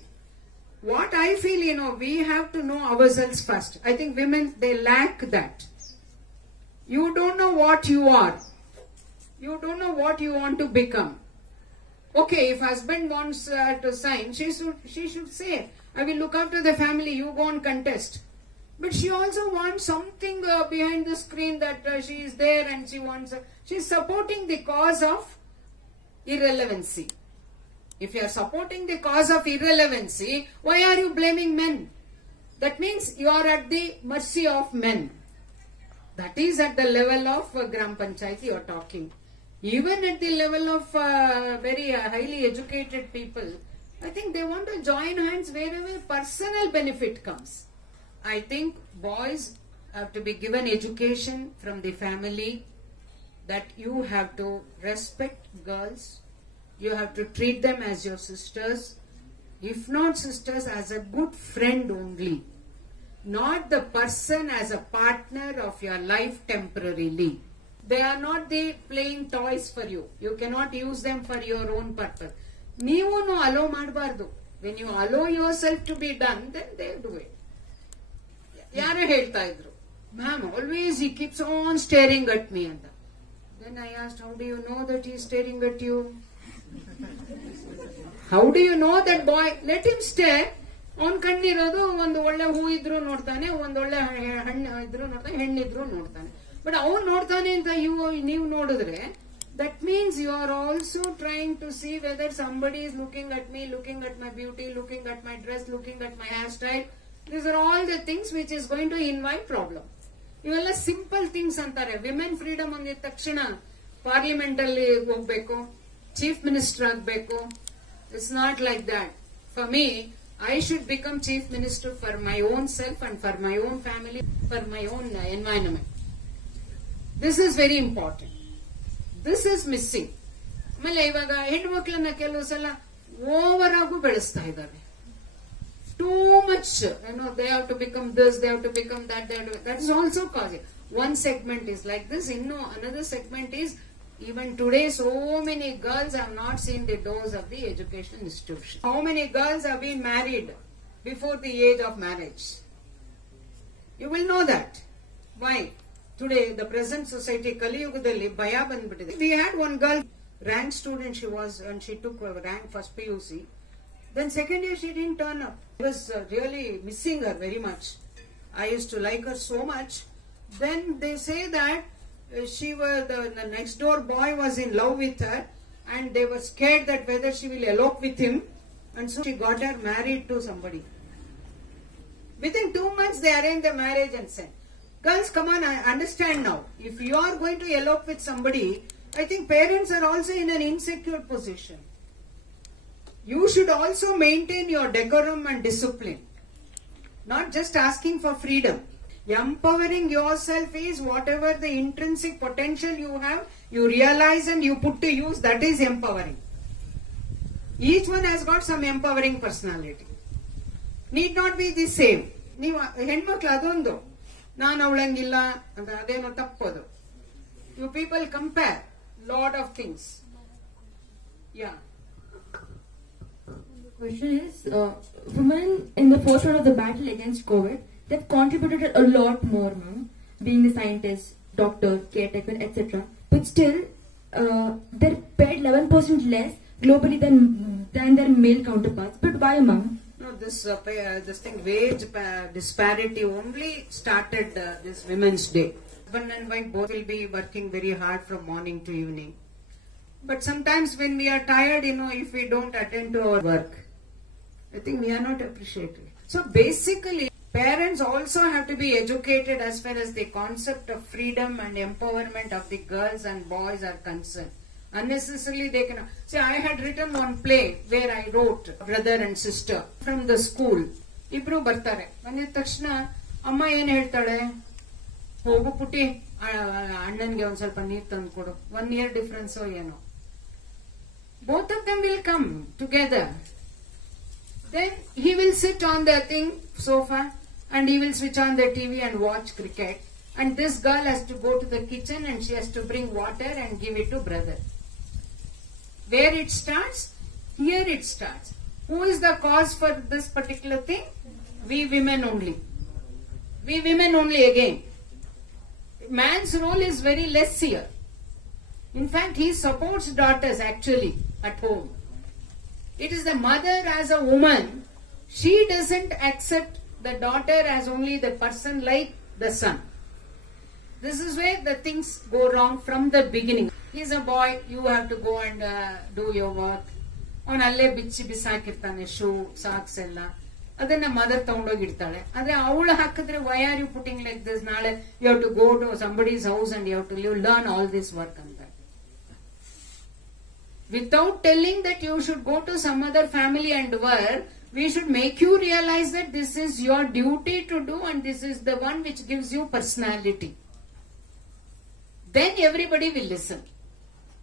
What I feel, we have to know ourselves first. I think women, they lack that. You don't know what you are. You don't know what you want to become. Okay, if husband wants to sign, she should say, I will look after the family, you go and contest. But she also wants something behind the screen, that she is there and she is supporting the cause of irrelevancy. If you are supporting the cause of irrelevancy, why are you blaming men? That means you are at the mercy of men. That is at the level of Gram Panchayat you are talking. Even at the level of very highly educated people, I think they want to join hands wherever personal benefit comes. I think boys have to be given education from the family, that you have to respect girls, you have to treat them as your sisters, if not sisters, as a good friend only. not the person as a partner of your life temporarily. They are not they playing toys for you. You cannot use them for your own purpose. Neevu no allow ಮಾಡಬಾರದು. When you allow yourself to be done, then they do it. ಯಾರೋ ಹೇಳ್ತಾ ಇದ್ರು, ma'am, always he keeps on staring at me ಅಂತ. Then I asked, how do you know that he is staring at you? How do you know that boy? Let him stare. ಅವನ್ ಕಣ್ಣಿರೋದು ಒಂದು ಒಳ್ಳೆ ಹೂ ಇದ್ರು ನೋಡ್ತಾನೆ, ಒಂದ್ ಒಳ್ಳೆ ಹಣ್ಣು ಇದ್ರು ನೋಡ್ತಾನೆ, ಹೆಣ್ಣಿದ್ರು ನೋಡ್ತಾನೆ. ಬಟ್ ಅವ್ನು ನೋಡ್ತಾನೆ ಅಂತ ನೀವು ನೋಡಿದ್ರೆ, that means you are also trying to see whether somebody is looking at me, looking at my beauty, looking at my dress, looking at my hairstyle. These are all the things which is going to invite problem. ಇವೆಲ್ಲ simple things ಅಂತಾರೆ. Women freedom ಅಂದಿದ ತಕ್ಷಣ parliament ಅಲ್ಲಿ ಹೋಗ್ಬೇಕು, chief minister ಆಗ್ಬೇಕು. It's not like that. For me, I should become chief minister for my own self and for my own family, for my own environment. This is very important. This is missing. ಆಮೇಲೆ ಇವಾಗ ಹೆಣ್ಮಕ್ಳನ್ನ ಕೆಲವು ಸಲ over ಆಗು ಬೆಳೆಸ್ತಾ ಇದ್ದಾರೆ. Too much, they have to become this, they have to become that. That is also causing. One segment is like this. Another segment is, even today, so many girls have not seen the doors of the education institution. How many girls have been married before the age of marriage? You will know that. Why? Today, the present society, Kali Yugadalli, Baya bandbitide. We had one girl, rank student she was, and she took rank first PUC. Then second year she didn't turn up. I was really missing her very much. I used to like her so much. Then they say that the next door boy was in love with her, and they were scared that whether she will elope with him, and so she got her married to somebody. Within 2 months they arranged the marriage and sent. Girls, come on, I understand now. If you are going to elope with somebody, I think parents are also in an insecure position. You should also maintain your decorum and discipline. Not just asking for freedom. Empowering yourself is whatever the intrinsic potential you have, you realize and you put to use, that is empowering. Each one has got some empowering personality. Need not be the same. ನೀವು ಹೆಣ್ಮಕ್ಳು ಅದೊಂದು, ನಾನು ಅವಳಂಗಿಲ್ಲ ಅಂತ ಅದೇನೋ ತಪ್ಪೋದು. You people compare lot of things. Yeah. Question is, women in the forefront of the battle against COVID, they've contributed a lot more, ma'am, being the scientist, doctor, caretaker, etc. But still, they're paid 11% less globally than their male counterparts. But why, ma'am? No, this thing, wage disparity only started this Women's Day. Husband and wife both will be working very hard from morning to evening. But sometimes when we are tired, if we don't attend to our work, I think we are not appreciated. So basically, parents also have to be educated as far as the concept of freedom and empowerment of the girls and boys are concerned. Unnecessarily they cannot. See, I had written one play where I wrote brother and sister from the school. Ibru bartare. Bandiದ ತಕ್ಷಣ ಅಮ್ಮ ಏನ್ ಹೇಳ್ತಾಳೆ, ಹೋಗು ಪುಟ್ಟಿ ಅಣ್ಣನ್ಗೆ ಒಂದ್ ಸ್ವಲ್ಪ ನೀರ್ ತಂದು ಕೊಡು. 1 year difference ಏನೋ. Both of them will come together. Then he will sit on the sofa and he will switch on the TV and watch cricket. And this girl has to go to the kitchen and she has to bring water and give it to brother. Where it starts? Here it starts. Who is the cause for this particular thing? We women only. We women only again. Man's role is very less here. In fact, he supports daughters actually at home. It is the mother as a woman. She doesn't accept the daughter as only the person like the son. This is where the things go wrong from the beginning. He's a boy, you have to go and do your work. ಅವನು ಅಲ್ಲೇ ಬಿಚ್ಚಿ ಬಿಸಾಕಿರ್ತಾನೆ shoe socks ಎಲ್ಲ, ಅದನ್ನ mother ತಗೊಂಡೋಗಿರ್ತಾಳೆ. ಆದ್ರೆ ಅವಳು ಹಾಕಿದ್ರೆ why are you putting like this, ನಾಳೆ you have to go to somebody's house and you have to learn all this work ಅಂತ. Without telling that you should go to some other family and work, we should make you realize that this is your duty to do and this is the one which gives you personality. Then everybody will listen.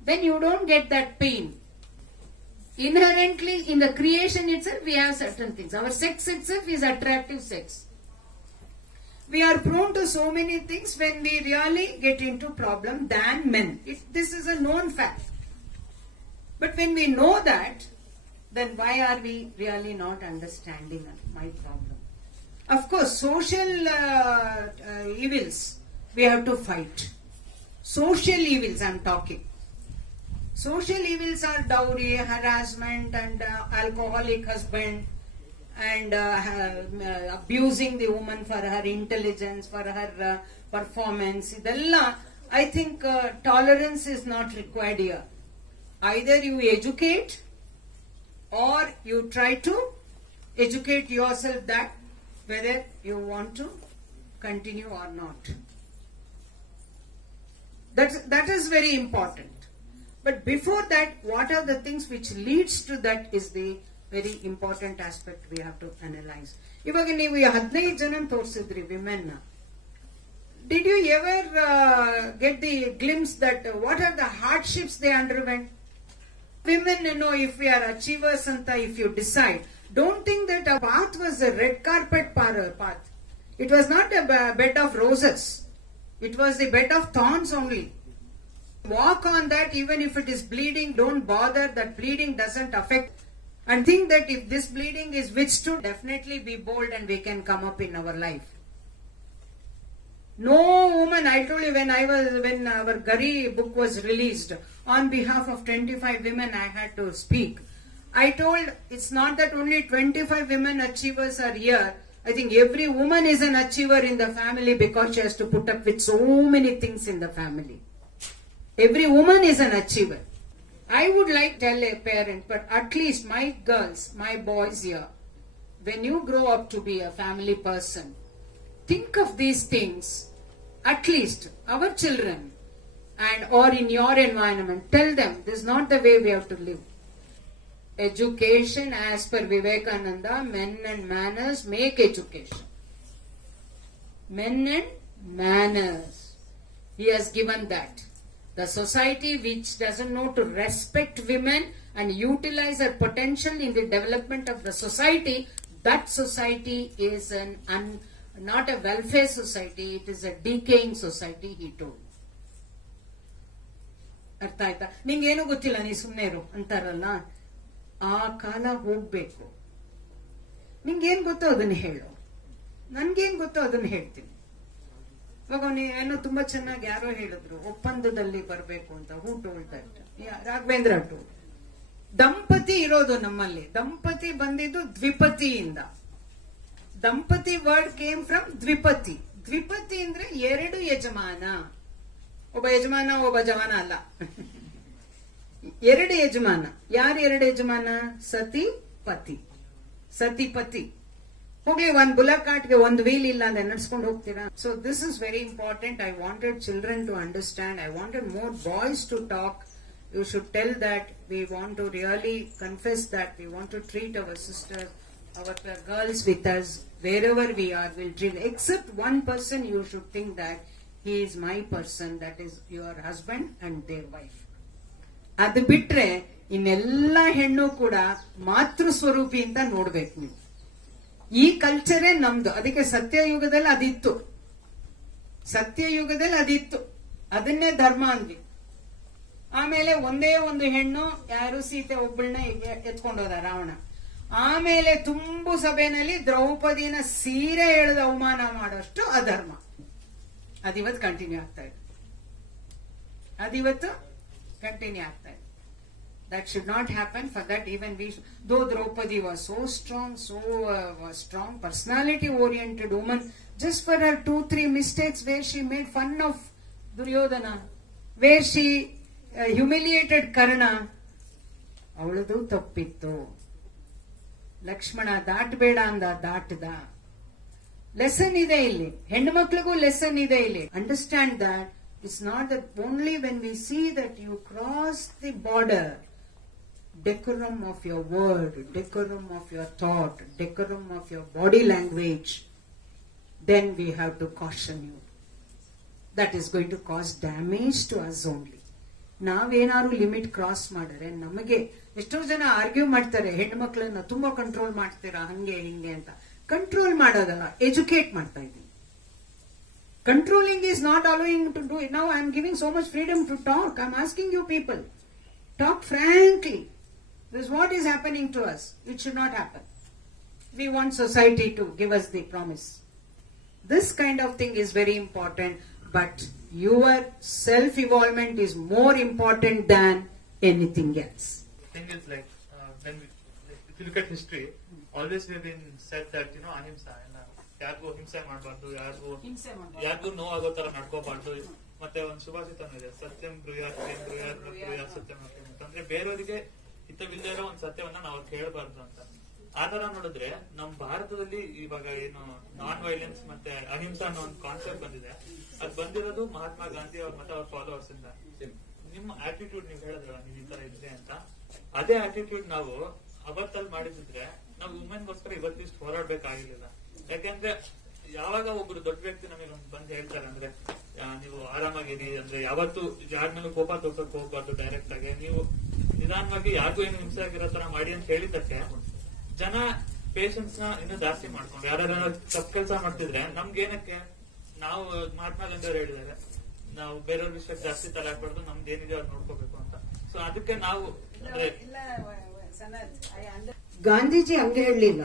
Then you don't get that pain. Inherently in the creation itself we have certain things. Our sex itself is attractive sex. we are prone to so many things when we really get into problem than men. This is a known fact. But when we know that, then why are we really not understanding my problem? Of course, social evils we have to fight. Social evils I am talking. Social evils are dowry, harassment, and alcoholic husband, and abusing the woman for her intelligence, for her performance. Idella, I think tolerance is not required here. Either you educate or you try to educate yourself that whether you want to continue or not. That is very important. But before that, what are the things which leads to that is the very important aspect we have to analyze. Ivaga neevu 15 jana torsidri women. Did you ever get the glimpse that what are the hardships they underwent? Women, if we are achievers anta, if you decide, don't think that our path was a red carpet path. It was not a bed of roses. It was the bed of thorns only. Walk on that, even if it is bleeding, don't bother. That bleeding doesn't affect. And think that if this bleeding is withstood, definitely be bold and we can come up in our life. No woman, I told you when our Gari book was released, on behalf of 25 women I had to speak. I told it's not that only 25 women achievers are here. I think every woman is an achiever in the family because she has to put up with so many things in the family. Every woman is an achiever. I would like to tell a parent, but at least my girls, my boys here, when you grow up to be a family person, think of these things. At least our children and or in your environment, tell them this is not the way we have to live. Education, as per Vivekananda, men and manners make education. Men and manners. He has given that. The society which doesn't know to respect women and utilize her potential in the development of the society, that society is not a welfare society, it is a decaying society, he told. ಅರ್ಥ ಆಯ್ತಾ? ನಿಂಗೇನು ಗೊತ್ತಿಲ್ಲ, ನೀ ಸುಮ್ಮನೆ ಇರು ಅಂತಾರಲ್ಲ, ಆ ಕಾಲ ಹೋಗ್ಬೇಕು. ನಿಂಗೇನ್ ಗೊತ್ತೋ ಅದನ್ನ ಹೇಳು, ನನ್ಗೇನ್ ಗೊತ್ತೋ ಅದನ್ನ ಹೇಳ್ತೀನಿ. ಇವಾಗ ಏನೋ ತುಂಬಾ ಚೆನ್ನಾಗಿ ಯಾರೋ ಹೇಳಿದ್ರು, ಒಪ್ಪಂದದಲ್ಲಿ ಬರಬೇಕು ಅಂತ. Who told that? Raghavendra told. ದಂಪತಿ ಇರೋದು ನಮ್ಮಲ್ಲಿ. ದಂಪತಿ ಬಂದಿದ್ದು ದ್ವಿಪತಿಯಿಂದ. ದಂಪತಿ ವರ್ಡ್ ಕೇಮ್ ಫ್ರಮ್ ದ್ವಿಪತಿ. ದ್ವಿಪತಿ ಅಂದ್ರೆ ಎರಡು ಯಜಮಾನ. ಒಬ್ಬ ಯಜಮಾನ ಒಬ್ಬ ಜವಾನ ಅಲ್ಲ, ಎರಡು ಯಜಮಾನ. ಯಾರು ಎರಡು ಯಜಮಾನ? ಸತಿ ಪತಿ. ಸತಿಪತಿ. ಹೋಗ್ಲಿ, ಒಂದ್ ಬುಲಕ್ ಕಾರ್ಟ್ಗೆ ಒಂದು ವೀಲ್ ಇಲ್ಲ ಅಂದ್ರೆ ನಡ್ಸ್ಕೊಂಡು ಹೋಗ್ತೀರಾ? So this is very important. I wanted children to understand. I wanted more boys to talk. You should tell that we want to really confess that we want to treat our sisters, our girls with us wherever we are. We'll treat, except one person you should think that he is my person, that is your husband and their wife. ಅದು ಬಿಟ್ರೆ ಇನ್ನೆಲ್ಲ ಹೆಣ್ಣು ಕೂಡ ಮಾತೃ ಸ್ವರೂಪಿ ಅಂತ ನೋಡ್ಬೇಕು ನೀವು. ಈ ಕಲ್ಚರೇ ನಮ್ದು. ಅದಕ್ಕೆ ಸತ್ಯಯುಗದಲ್ಲಿ ಅದಿತ್ತು. ಸತ್ಯಯುಗದಲ್ಲಿ ಅದಿತ್ತು. ಅದನ್ನೇ ಧರ್ಮ ಅಂದ್ವಿ. ಆಮೇಲೆ ಒಂದೇ ಒಂದು ಹೆಣ್ಣು, ಯಾರು ಸೀತೆ ಒಬ್ಬಳನ್ನ ಎತ್ಕೊಂಡೋದ ರಾವಣ. ಆಮೇಲೆ ತುಂಬು ಸಭೆಯಲ್ಲಿ ದ್ರೌಪದಿನ ಸೀರೆ ಎಳೆದ ಅವಮಾನ ಮಾಡೋಷ್ಟು ಅಧರ್ಮ. ಅದಿವತ್ತು ಕಂಟಿನ್ಯೂ ಆಗ್ತಾ ಇದೆ. ಅದಿವತ್ತು ಕಂಟಿನ್ಯೂ ಆಗ್ತಾ ಇದೆ. That should not happen. For that, even we, though Draupadi was so strong, personality-oriented woman, just for her 2-3 mistakes where she made fun of Duryodhana, where she humiliated Karna, ಅವಳದು ತಪ್ಪಿತ್ತು. ಲಕ್ಷ್ಮಣ ದಾಟಬೇಡ ಅಂದ, ದಾಟದ. Lesson ಇದೆ ಇಲ್ಲಿ, ಹೆಣ್ಣು ಮಕ್ಳಿಗೂ lesson ಇದೆ ಇಲ್ಲಿ. Understand that it's not that only when we see that you cross the border. Decorum of your word, decorum of your thought, decorum of your body language, then we have to caution you. That is going to cause damage to us only. ನಾವೇನಾದ್ರು limit cross ಮಾಡಿದ್ರೆ ನಮಗೆ ಎಷ್ಟೋ ಜನ argue ಮಾಡ್ತಾರೆ, ಹೆಣ್ಣು ಮಕ್ಕಳನ್ನ ತುಂಬಾ control ಮಾಡ್ತೀರಾ ಹಂಗೆ ಹಿಂಗೆ ಅಂತ. ಕಂಟ್ರೋಲ್ ಮಾಡೋದಲ್ಲ, ಎಜುಕೇಟ್ ಮಾಡ್ತಾ ಇದ್ದೀನಿ. Controlling is not allowing to do it. Now I am giving so much freedom to talk. I am asking you people, talk frankly. This is what is happening to us. It should not happen. We want society to give us the promise. This kind of thing is very important, but your self-evolvement is more important than anything else. The thing is like, if you look at history, always we've been said that, ahimsa, ಯಾರಿಗೂ ಹಿಂಸೆ ಮಾಡಬಾರ್ದು, ಯಾರಿಗೂ ನೋವಾಗೋ ತರ ನಡ್ಕೋಬಾರ್ದು. ಮತ್ತೆ ಒಂದು ಸುಭಾಷಿತನೂ ಇದೆ, ಸತ್ಯಂ ಬ್ರೂಯಾತ್ ಬ್ರೂಯಾತ್ ಬ್ರೂಯಾತ್ ಸತ್ಯಂ ಅಂತಂದ್ರೆ ಬೇರೆಯವರಿಗೆ ಹಿತವಿಲ್ಲದೆ ಇರೋ ಒಂದು ಸತ್ಯವನ್ನ ನಾವು ಕೇಳಬಾರ್ದು ಅಂತ. ಆ ತರ ನೋಡಿದ್ರೆ ನಮ್ ಭಾರತದಲ್ಲಿ ಇವಾಗ ಏನು ನಾನ್ ವೈಲೆನ್ಸ್ ಮತ್ತೆ ಅಹಿಂಸಾ ಅನ್ನೋ ಒಂದು ಕಾನ್ಸೆಪ್ಟ್ ಬಂದಿದೆ. ಅದು ಬಂದಿರೋದು ಮಹಾತ್ಮ ಗಾಂಧಿ ಅವ್ರ ಮತ್ತೆ ಅವ್ರ ಫಾಲೋವರ್ಸ್ ಇಂದ. ನಿಮ್ಮ ಆಟಿಟ್ಯೂಡ್ ನೀವು ಹೇಳಿದ್ರ ನೀವು ಈ ತರ ಇದ್ರೆ ಅಂತ, ಅದೇ ಆಟಿಟ್ಯೂಡ್ ನಾವು ಅವತ್ತಲ್ಲಿ ಮಾಡಿದ್ರೆ ನಾವು ವುಮೆನ್ಗೋಸ್ಕರ ಇವತ್ತಿಷ್ಟು ಹೋರಾಡ್ಬೇಕಾಗಿರ್ಲಿಲ್ಲ. ಯಾಕೆಂದ್ರೆ ಯಾವಾಗ ಒಬ್ರು ದೊಡ್ಡ ವ್ಯಕ್ತಿ ನಮಗೆ ಬಂದು ಹೇಳ್ತಾರೆ ಅಂದ್ರೆ ನೀವು ಆರಾಮಾಗಿರಿ ಅಂದ್ರೆ ಯಾವತ್ತು ಯಾರ ಮೇಲೂ ಕೋಪ ತೋರ್ಸಕ್ ಹೋಗ್ಬಾರ್ದು, ಡೈರೆಕ್ಟ್ ಆಗಿ ನೀವು ನಿಧಾನವಾಗಿ ಯಾರಿಗೂ ಏನು ಹಿಂಸೆ ಆಗಿರೋ ತರ ಮಾಡಿ ಅಂತ ಹೇಳಿದಕ್ಕೆ ಜನ ಪೇಷನ್ಸ್ ನ ಇನ್ನೂ ಜಾಸ್ತಿ ಮಾಡ್ಕೊಂಡು ಯಾರು ತಪ್ಪು ಕೆಲಸ ಮಾಡ್ತಿದ್ರೆ ನಮ್ಗೇನಕ್ಕೆ, ನಾವು ಮಹಾತ್ಮ ಗಾಂಧಿ ಅವರು ಹೇಳಿದ್ದಾರೆ ನಾವು ಬೇರೆಯವ್ರ ವಿಷಯಕ್ಕೆ ಜಾಸ್ತಿ ತಲೆ ಹಾಕ್ಬಾರ್ದು, ನಮ್ದೇನಿದೆ ಅವ್ರು ನೋಡ್ಕೋಬೇಕು ಅಂತ. ಸೊ ಅದಕ್ಕೆ ನಾವು ಗಾಂಧೀಜಿ ಹಂಗೆ ಹೇಳಲಿಲ್ಲ.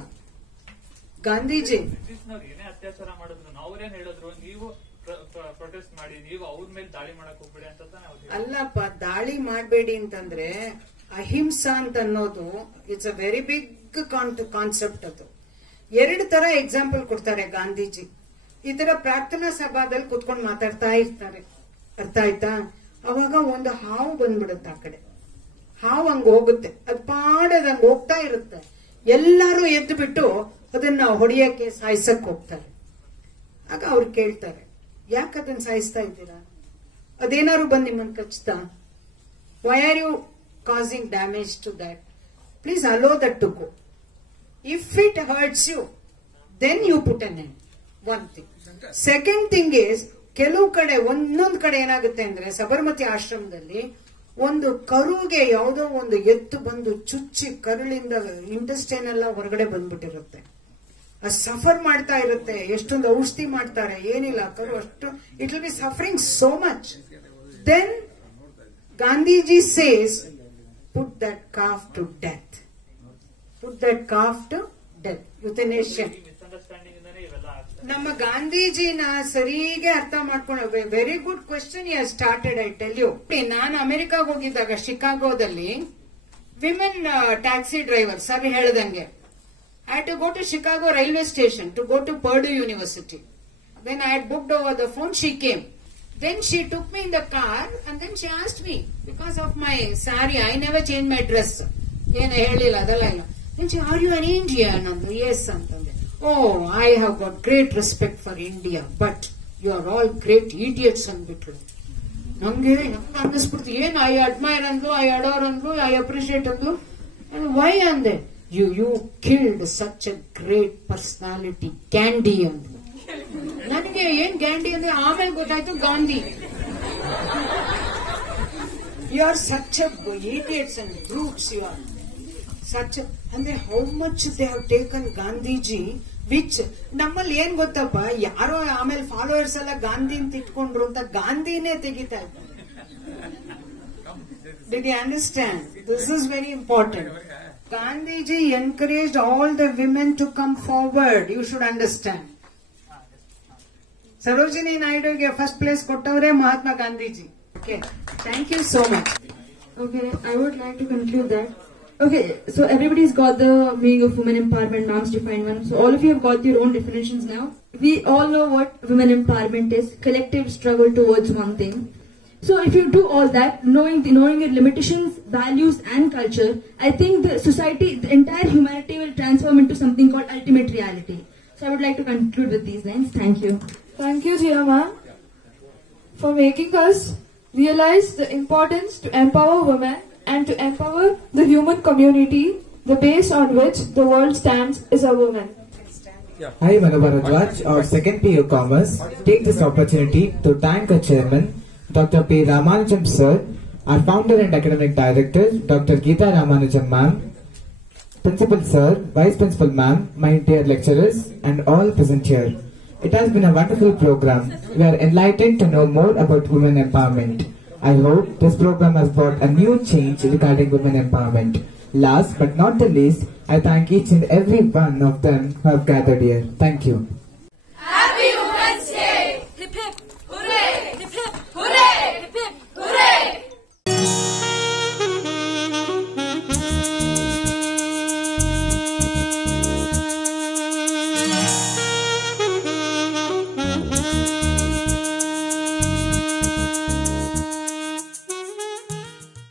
ಗಾಂಧೀಜಿ ಏನೇ ಅತ್ಯಾಚಾರ ಮಾಡಿದ್ರು ಅವ್ರೇನ್ ಹೇಳಿದ್ರು, ನೀವು ಪ್ರೊಟೆಸ್ಟ್ ಮಾಡಿ, ನೀವು ಅವ್ರ ಮೇಲೆ ದಾಳಿ ಮಾಡಕ್ ಹೋಗ್ಬೇಡಿ ಅಂತ. ಅಲ್ಲಪ್ಪ, ದಾಳಿ ಮಾಡಬೇಡಿ ಅಂತಂದ್ರೆ ಅಹಿಂಸಾ ಅಂತ ಅನ್ನೋದು it's a very big concept. ಅದು ಎರಡು ತರ ಎಕ್ಸಾಂಪಲ್ ಕೊಡ್ತಾರೆ ಗಾಂಧೀಜಿ. ಈ ತರ ಪ್ರಾರ್ಥನಾ ಸಭಾದಲ್ಲಿ ಕುತ್ಕೊಂಡು ಮಾತಾಡ್ತಾ ಇರ್ತಾರೆ, ಅರ್ಥ ಆಯ್ತಾ? ಅವಾಗ ಒಂದು ಹಾವು ಬಂದ್ಬಿಡುತ್ತೆ ಆ ಕಡೆ. ಹಾವು ಹಂಗ ಹೋಗುತ್ತೆ, ಅದ್ ಪಾಡದ್ ಹಂಗ ಹೋಗ್ತಾ ಇರುತ್ತೆ. ಎಲ್ಲಾರು ಎದ್ದು ಬಿಟ್ಟು ಅದನ್ನ ಹೊಡೆಯಕ್ಕೆ ಸಾಯಿಸಕ್ ಹೋಗ್ತಾರೆ. ಆಗ ಅವ್ರು ಕೇಳ್ತಾರೆ, ಯಾಕೆ ಅದನ್ನ ಸಾಯಿಸ್ತಾ ಇದ್ದೀರಾ? ಅದೇನಾದ್ರು ಬಂದ್ ನಿಮ್ಮನ್ನ ಕಚ್ತಾ? Why are you causing damage to that? Please allow that to go. If it hurts you, then you put an end. One thing. Second thing is, ಕೆಲವು ಕಡೆ ಒಂದೊಂದು ಕಡೆ ಏನಾಗುತ್ತೆ ಅಂದ್ರೆ, ಸಬರ್ಮತಿ ಆಶ್ರಮದಲ್ಲಿ ಒಂದು ಕರುಗೆ ಯಾವುದೋ ಒಂದು ಎತ್ತು ಬಂದು ಚುಚ್ಚಿ ಕರುಳಿಂದ ಇಂಟೆಸ್ಟೈನ್ ಎಲ್ಲ ಹೊರಗಡೆ ಬಂದ್ಬಿಟ್ಟಿರುತ್ತೆ. ಅದು ಸಫರ್ ಮಾಡ್ತಾ ಇರುತ್ತೆ. ಎಷ್ಟೊಂದು ಔಷಧಿ ಮಾಡ್ತಾರೆ, ಏನಿಲ್ಲ, ಕರು ಅಷ್ಟು it will be suffering so much. Then Gandhiji says, put that calf to death. Put that calf to death. Euthanasia. ನಮ್ಮ ಗಾಂಧೀಜಿನ ಸರಿಗೆ ಅರ್ಥ ಮಾಡ್ಕೊಂಡು, very good question you have started. I tell you, ನಾನು ಅಮೆರಿಕಾಗ ಹೋಗಿದ್ದಾಗ ಶಿಕಾಗೋದಲ್ಲಿ ವಿಮೆನ್ ಟ್ಯಾಕ್ಸಿ ಡ್ರೈವರ್ ಸರ್ ಹೇಳ್ದಂಗೆ, I had to go to Chicago railway station to go to Purdue University. When I had booked over the phone, she came. Then she took me in the car and then she asked me, because of my sari, I never changed my dress. Then she, are you an Indian? Yes. Oh, I have got great respect for India, but you are all great idiots. Nange annispurti, yen I admire andlu, I adore andlu, I appreciate andlu. And why ande? You killed such a great personality, Gandhi andlu. ನನಗೆ ಏನ್ ಗ್ಯಾಂಡಿ ಅಂದ್ರೆ ಆಮೇಲೆ ಗೊತ್ತಾಯ್ತು Gandhi. You are such idiots and brutes. You are such ಅಂದ್ರೆ how much they have taken Gandhiji, which ನಮ್ಮಲ್ಲಿ ಏನ್ ಗೊತ್ತಪ್ಪ, ಯಾರೋ ಆಮೇಲೆ ಫಾಲೋವರ್ಸ್ ಎಲ್ಲ ಗಾಂಧಿ ಅಂತ ಇಟ್ಕೊಂಡ್ರು ಅಂತ ಗಾಂಧಿನೇ ತೆಗಿತಾ ಇದ್ದಾರೆ. Did you understand? This is very important. Gandhiji encouraged all the women to come forward. You should understand. Sarojini Naiduge first place kottavare Mahatma Gandhiji. Okay, thank you so much. Okay, I would like to conclude that. Okay, so everybody's got the meaning of women empowerment, ma'am's defined one. So all of you have got your own definitions now. We all know what women empowerment is: collective struggle towards one thing. So if you do all that, knowing your limitations, values and culture, I think the society, the entire humanity will transform into something called ultimate reality. So I would like to conclude with these lines. Thank you. Thank you, Jia ma'am, for making us realize the importance to empower women and to empower the human community. The base on which the world stands is a woman. I, Manu Bharadwaj, our second PU Commerce, take this opportunity to thank our chairman, Dr. P. Ramanujam sir, our founder and academic director, Dr. Geeta Ramanujam ma'am, principal sir, vice principal ma'am, my dear lecturers, and all present here. It has been a wonderful program. We are enlightened to know more about women empowerment. I hope this program has brought a new change regarding women empowerment. Last but not the least, I thank each and every one of them who have gathered here. Thank you.